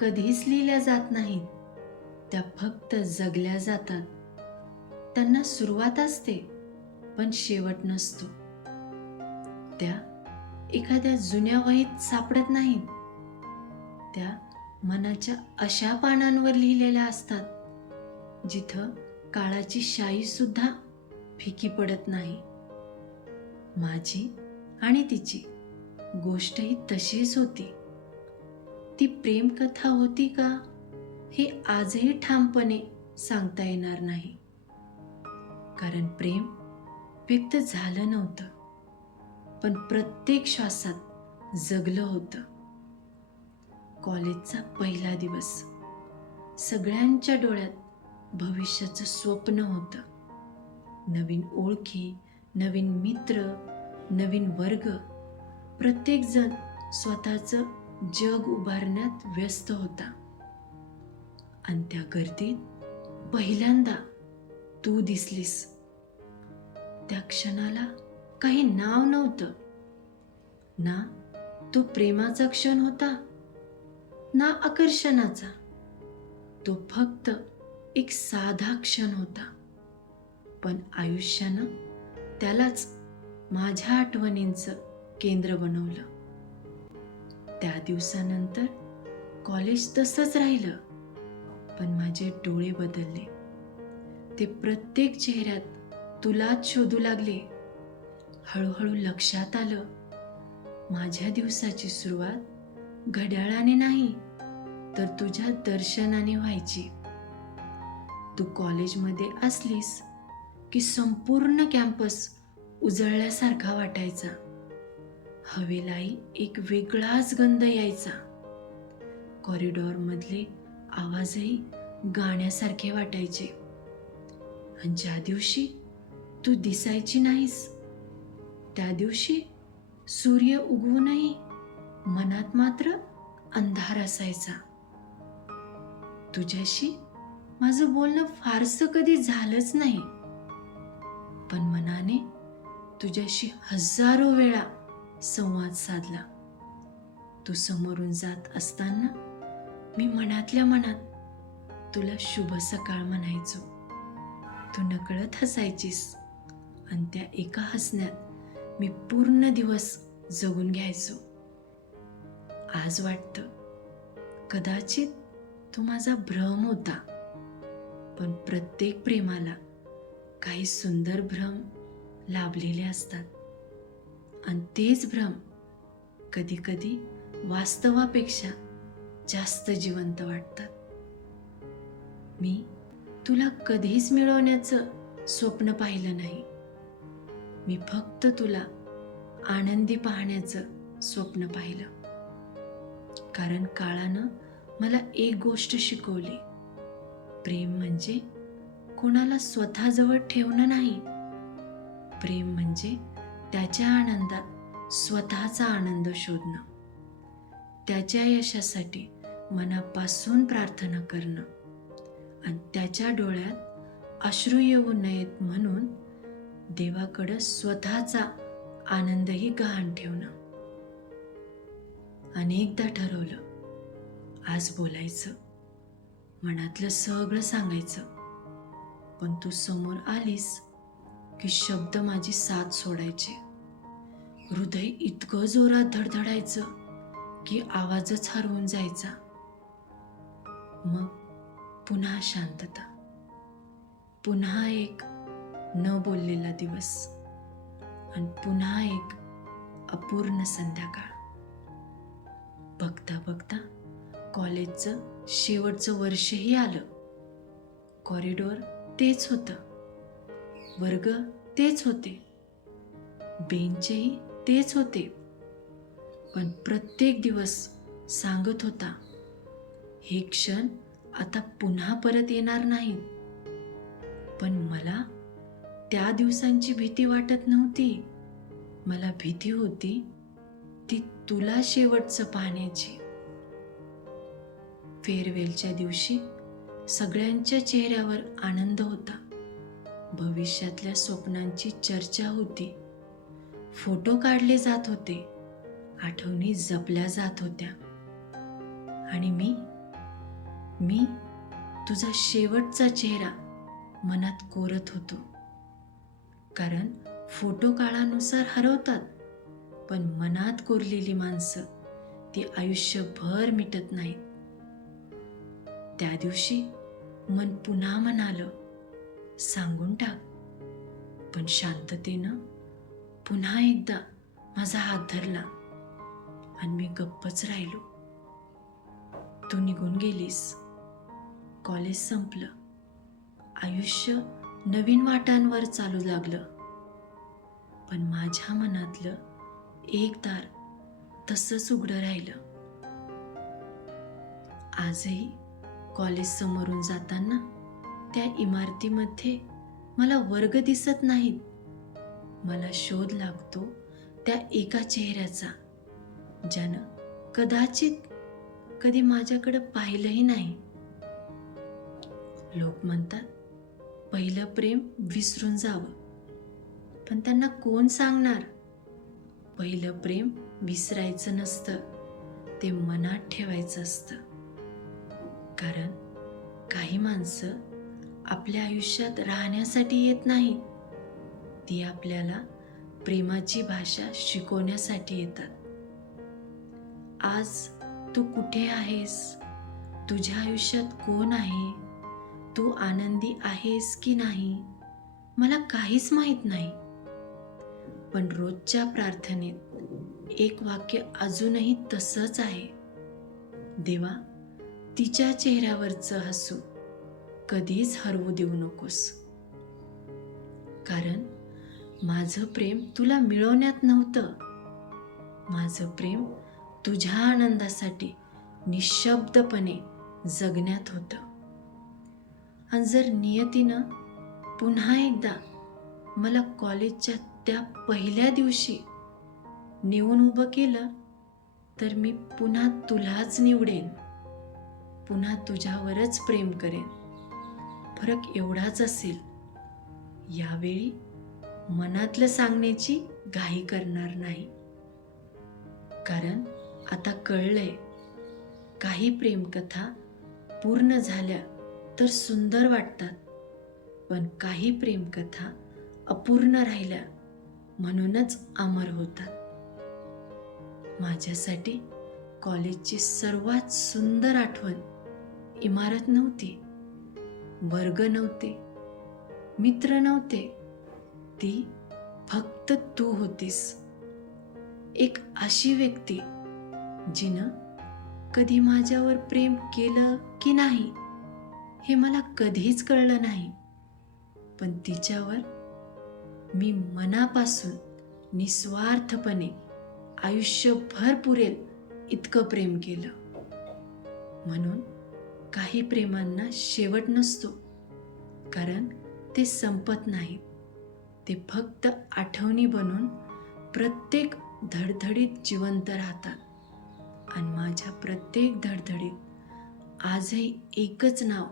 कधीच लिहिल्या जात नाहीत, त्या फक्त जगल्या जातात. त्यांना सुरुवात असते पण शेवट नसतो. त्या एखाद्या जुन्या वहीत सापडत नाहीत, त्या मनाच्या अशा पानांवर लिहिलेल्या असतात जिथं काळाची शाई सुद्धा फिकी पडत नाही. माझी आणि तिची गोष्ट ही तशीच होती. ती प्रेमकथा होती का हे आजही ठामपणे सांगता येणार नाही, कारण प्रेम व्यक्त झालं नव्हतं, पण प्रत्येक श्वासात जगलं होतं. कॉलेजचा पहिला दिवस. सगळ्यांच्या डोळ्यात भविष्याचं स्वप्न होतं. नवीन ओळखी, नवीन मित्र, नवीन वर्ग. प्रत्येक जण स्वतःचं जग उभारण्यात व्यस्त होता. आणि त्या गर्दीत पहिल्यांदा तू दिसलीस. त्या क्षणाला काही नाव नव्हतं. ना तो प्रेमाचा क्षण होता, ना आकर्षणाचा. तो फक्त एक साधा क्षण होता, पण आयुष्यानं त्यालाच माझ्या आठवणींचं केंद्र बनवलं. त्या दिवसानंतर कॉलेज तसंच राहिलं, पण माझे डोळे बदलले. ते प्रत्येक चेहऱ्यात तुलाच शोधू लागले. हळूहळू लक्षात आलं, माझ्या दिवसाची सुरुवात घड्याळाने नाही तर तुझ्या दर्शनाने व्हायची. तू कॉलेजमध्ये असलीस की संपूर्ण कॅम्पस उजळल्यासारखा वाटायचा. हवेलाही एक वेगळाच गंध यायचा. कॉरिडॉरमधले आवाजही गाण्यासारखे वाटायचे. आणि ज्या दिवशी तू दिसायची नाहीस, त्या दिवशी सूर्य उगवूनही मनात मात्र अंधार असायचा. तुझ्याशी माझं बोलणं फारसं कधी झालंच नाही, पण मनाने तुझ्याशी हजारो वेळा संवाद साधला. तू समोरून जात असताना मी मनातल्या मनात तुला शुभ सकाळ म्हणायचो. तू नकळत हसायचीस आणि त्या एका हसण्यात मी पूर्ण दिवस जगून घ्यायचो. आज वाटतं कदाचित तो माझा भ्रम होता, पण प्रत्येक प्रेमाला काही सुंदर भ्रम लाभलेले असतात आणि तेच भ्रम कधी कधी वास्तवापेक्षा जास्त जिवंत वाटतात. मी तुला कधीच मिळवण्याचं स्वप्न पाहिलं नाही. मी फक्त तुला आनंदी पाहण्याचं स्वप्न पाहिलं. कारण काळानं मला एक गोष्ट शिकवली. प्रेम म्हणजे कोणाला स्वतःजवळ ठेवणं नाही. प्रेम म्हणजे त्याच्या आनंदात स्वतःचा आनंद शोधणं, त्याच्या यशासाठी मनापासून प्रार्थना करणं आणि त्याच्या डोळ्यात अश्रू येऊ नयेत म्हणून देवाकडं स्वतःचा आनंदही गहाण ठेवणं. अनेकदा ठरवलं आज बोलायचं, मनातलं सगळं सांगायचं, पण तू समोर आलीस की शब्द माझी साथ सोडायचे. हृदय इतकं जोरात धडधडायचं की आवाजच हरवून जायचा. मग पुन्हा शांतता, पुन्हा एक न बोललेला दिवस आणि पुन्हा एक अपूर्ण संध्याकाळ. बघता बघता कॉलेजचं शेवटचं वर्षही आलं. कॉरिडॉर तेच होतं, वर्ग तेच होते, बेंचही तेच होते, पण प्रत्येक दिवस सांगत होता हे क्षण आता पुन्हा परत येणार नाहीत. पण मला त्या दिवसांची भीती वाटत नव्हती. मला भीती होती ती तुला शेवटचं पाहण्याची. फेअरवेलच्या दिवशी सगळ्यांच्या चेहऱ्यावर आनंद होता. भविष्यातल्या स्वप्नांची चर्चा होती. फोटो काढले जात होते, आठवणी जपल्या जात होत्या आणि मी मी तुझा शेवटचा चेहरा मनात कोरत होतो. कारण फोटो काळानुसार हरवतात, पण मनात कोरलेली माणसं ती आयुष्यभर मिटत नाहीत. त्या दिवशी मन पुन्हा म्हणालं, सांगून टाक. पण शांततेनं पुन्हा एकदा माझा हात धरला आणि मी गप्पच राहिलो. तू निघून गेलीस. कॉलेज संपलं. आयुष्य नवीन वाटांवर चालू लागलं. पण माझ्या मनातलं एक दार तसंच उघडं राहिलं. आजही कॉलेज समोरून जाताना त्या इमारतीमध्ये मला वर्ग दिसत नाहीत. मला शोध लागतो त्या एका चेहऱ्याचा, ज्यानं कदाचित कधी माझ्याकडे पाहिलंही नाही. लोक म्हणतात पहिलं प्रेम विसरून जावं, पण त्यांना कोण सांगणार पहिलं प्रेम विसरायचं नसतं, ते मनात ठेवायचं असतं. कारण काही माणसं आपल्या आयुष्यात राहण्यासाठी येत नाहीत, ती आपल्याला प्रेमाची भाषा शिकवण्यासाठी येतात. आज तू कुठे आहेस? तुझ्या आयुष्यात कोण आहे? तू आनंदी आहेस की नाही? मला काहीच माहित नाही. पण रोजच्या प्रार्थनेत एक वाक्य अजूनही तसंच आहे, देवा, तिच्या चेहऱ्यावरचं हसू कधीच हरवू देऊ नकोस. कारण माझं प्रेम तुला मिळवण्यात नव्हतं. माझं प्रेम तुझ्या आनंदासाठी निशब्दपणे जगण्यात होतं. आणि जर नियतीनं पुन्हा एकदा मला कॉलेजच्या त्या पहिल्या दिवशी नेऊन उभं केलं, तर मी पुन्हा तुलाच निवडेन, पुन्हा तुझ्यावरच प्रेम करेन. फरक एवढाच असेल, यावेळी मनातलं सांगण्याची घाई करणार नाही. कारण आता कळलंय, काही प्रेमकथा पूर्ण झाल्या तर सुंदर वाटतात, पण काही प्रेमकथा अपूर्ण राहिल्या म्हणूनच अमर होतात. माझ्यासाठी कॉलेजची सर्वात सुंदर आठवण इमारत नव्हती, वर्ग नव्हते, मित्र नव्हते, ती फक्त तू होतीस. एक अशी व्यक्ती जिनं कधी माझ्यावर प्रेम केलं की नाही हे मला कधीच कळलं नाही, पण तिच्यावर मी मनापासून निस्वार्थपणे आयुष्यभर पुरेल इतकं प्रेम केलं. म्हणून काही प्रेमांना शेवट नसतो, कारण ते संपत नाहीत. ते फक्त आठवणी बनून प्रत्येक धडधडीत जिवंत राहतात. आणि माझ्या प्रत्येक धडधडीत आजही एकच नाव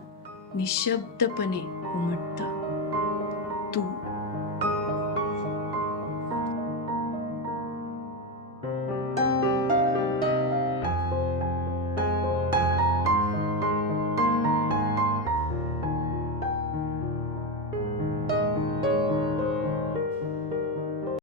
निशब्दपणे उमटतं, तू.